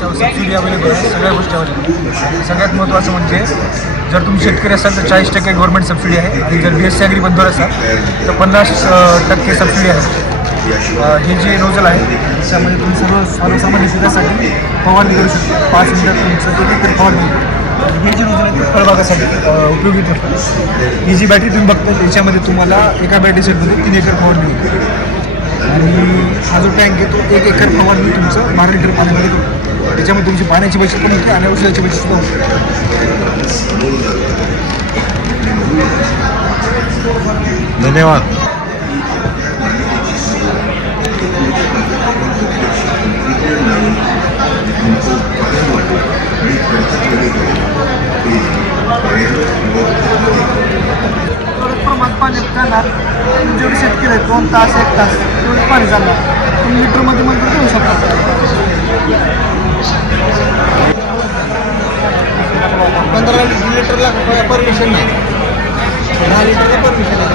Subsidy available आहे सगळ्या गोष्टी अवेलेबल सगळ्यात महत्त्वाचं म्हणजे जर तुम्ही शेतकरी असाल तर चाळीस टक्के गव्हर्मेंट सबसिडी आहे. आणि जर बी एस सी ॲग्री बंदर असाल तर पन्नास टक्के सबसिडी आहे. हे जे नोजल आहे त्याच्यामध्ये तुम्ही सर्व सर्वसामान्य शेतासाठी फवारणी करू शकता. पाच मिनिटात तुमचं तर फवारणी हे जे नोजल फळबागासाठी उपयोगी ठरतात ही जी बॅटरी तुम्ही बघता त्याच्यामध्ये तुम्हाला एका बॅटरी सेटमध्ये तीन एकर फवारणी होईल आणि हा जो टँक आहे तो एक एकर फवारणी तुमचं बारा लिटर पाण्यामध्ये करतो त्याच्यामध्ये तुमची पाण्याची बचत पण होते आणि औषधाची बचत सुद्धा होते. धन्यवाद. थोडं प्रमाणात पाणी जाणार जेवढे शेतकरी आहेत दोन तास एक तास तेवढे पाणी जाणार तुम्ही लिटरमध्ये मंत्र देऊ शकता पंधरा लिटरला परमिशन नाही दहा लिटरला परमिशन आहे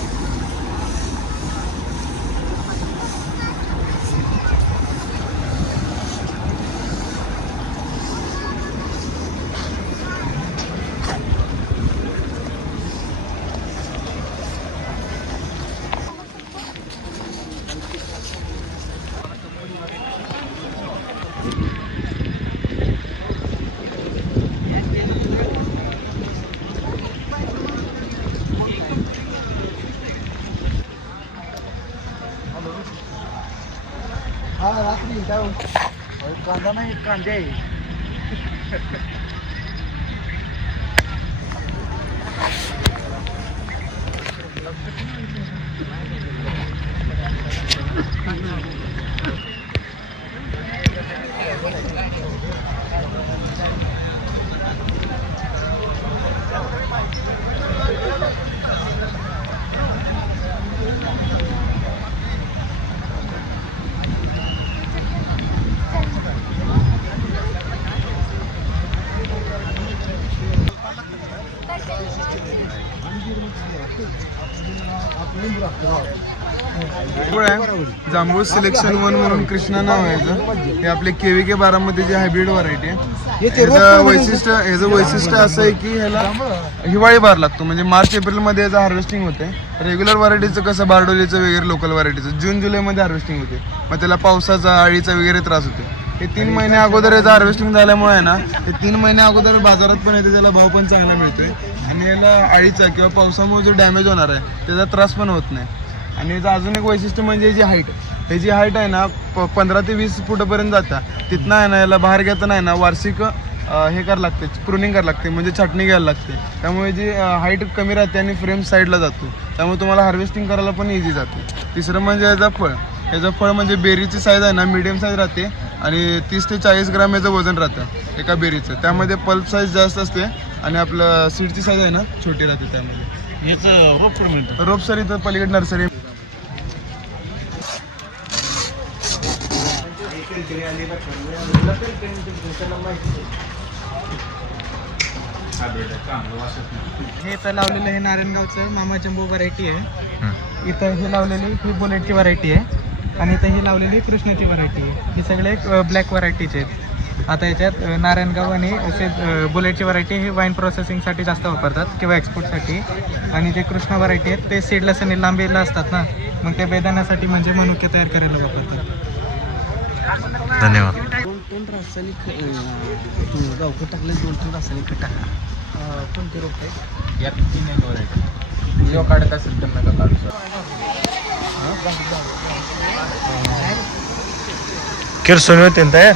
Kandana kandei. जांभूळ सिलेक्शन वन म्हणून कृष्णा नाव आहे याचं. हे आपले केवी के बारामतीची हायब्रिड व्हरायटी आहे. ह्याचं वैशिष्ट्य ह्याचं वैशिष्ट्य असं आहे की ह्याला हिवाळी बार लागतो. म्हणजे मार्च एप्रिलमध्ये याचं हार्वेस्टिंग होते. रेग्युलर व्हरायटीचं कसं बारडोलीचं वगैरे लोकल व्हरायटीचं जून जुलैमध्ये हार्वेस्टिंग होते. मग त्याला पावसाचा आळीचा वगैरे त्रास होते. हे तीन महिने अगोदर याचं हार्वेस्टिंग झाल्यामुळे आहे ना हे तीन महिने अगोदर बाजारात पण येते त्याला भाव पण चांगला मिळतोय. आणि याला आळीचा किंवा पावसामुळे जो डॅमेज होणार आहे त्याचा त्रास पण होत नाही. आणि याचं अजून एक वैशिष्ट्य म्हणजे याची हाईट ह्याची हाईट आहे ना प पंधरा ते वीस फुटापर्यंत जाता. तिथनं आहे ना याला बाहेर घेताना आहे ना वार्षिक हे करायला लागते प्रुनिंग करायला लागते म्हणजे छाटणी घ्यायला लागते. त्यामुळे जी हाईट कमी राहते आणि फ्रेम साईडला जातो. त्यामुळे तुम्हाला हार्वेस्टिंग करायला पण इझी जाते. तिसरं म्हणजे याचा फळ. याचं फळ म्हणजे बेरीची साईज आहे ना मिडियम साईज राहते आणि तीस ते चाळीस ग्राम याचं वजन राहतं एका बेरीचं. त्यामध्ये पल्प साईज जास्त असते आणि आपलं सीडची साईज आहे ना छोटी राहते त्यामध्ये. याचं रोप रोप सर इथं पलीकडे नर्सरी हे इथं लावलेलं हे नारायणगावचं मामा जंबो व्हरायटी आहे. इथं हे लावलेली ही बुलेटची व्हरायटी आहे. आणि इथं ही लावलेली कृष्णाची व्हरायटी आहे. हे सगळे ब्लॅक व्हरायटीचे आहेत. आता याच्यात नारायणगाव आणि असे बुलेटची व्हरायटी हे वाईन प्रोसेसिंगसाठी जास्त वापरतात किंवा एक्सपोर्टसाठी आणि जे कृष्णा व्हरायटी आहेत ते सीडलेस आणि लांबीला असतात ना. मग ते बेदाण्यासाठी म्हणजे मनुके तयार करायला वापरतात. धन्यवाद. दोन टन रासायनिक गावखत टाकले दोन टन रासायनिक खत टाका. कोणते रोप आहे यात तीन व्हरायटी जो काढत असेल त्यांना का काढू किरसोनी होते ना तयार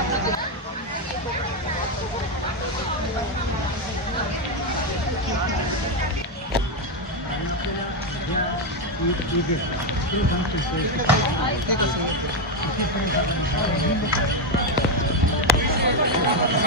Thank you.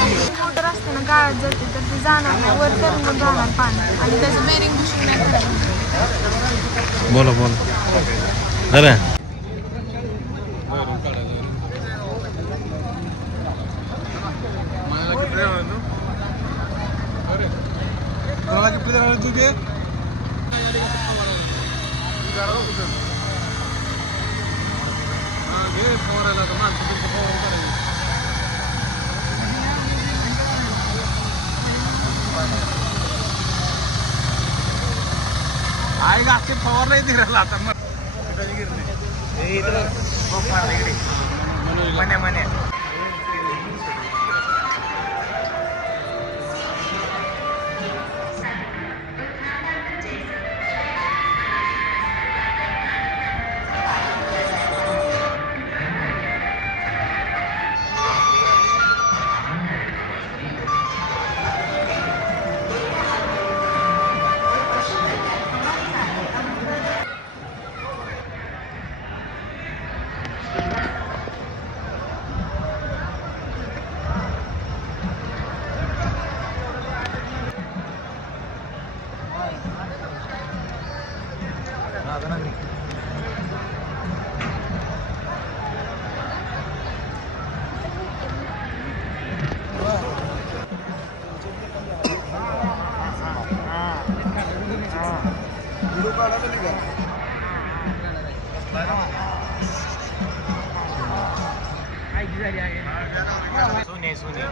मोटर असते ना गाळात जाते तर ती जाणार नाही. वर करून जाणार पाणी. आणि त्याचं बेरिंग दुसरी नाही करायचं बोला बोला. अरे. आहे का फवार नाही दिला आता. मग. मने मने. फोटो काढायला निघा सुने सुने.